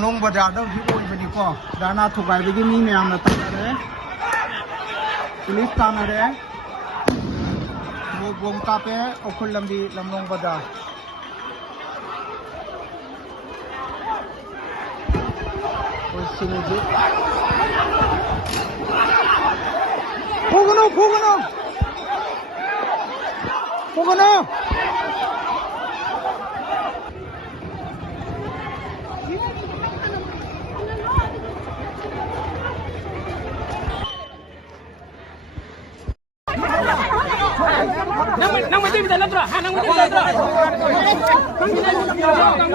롱 바자르 오이버니고 다나 투바이비기 미메암나 따라래 पुलिस थाना रे वो गोमका पे ओखल लंबी लमलोंग बाजार सिंजी फोगनो nang mesti bisa natra, nang mesti bisa natra. 야,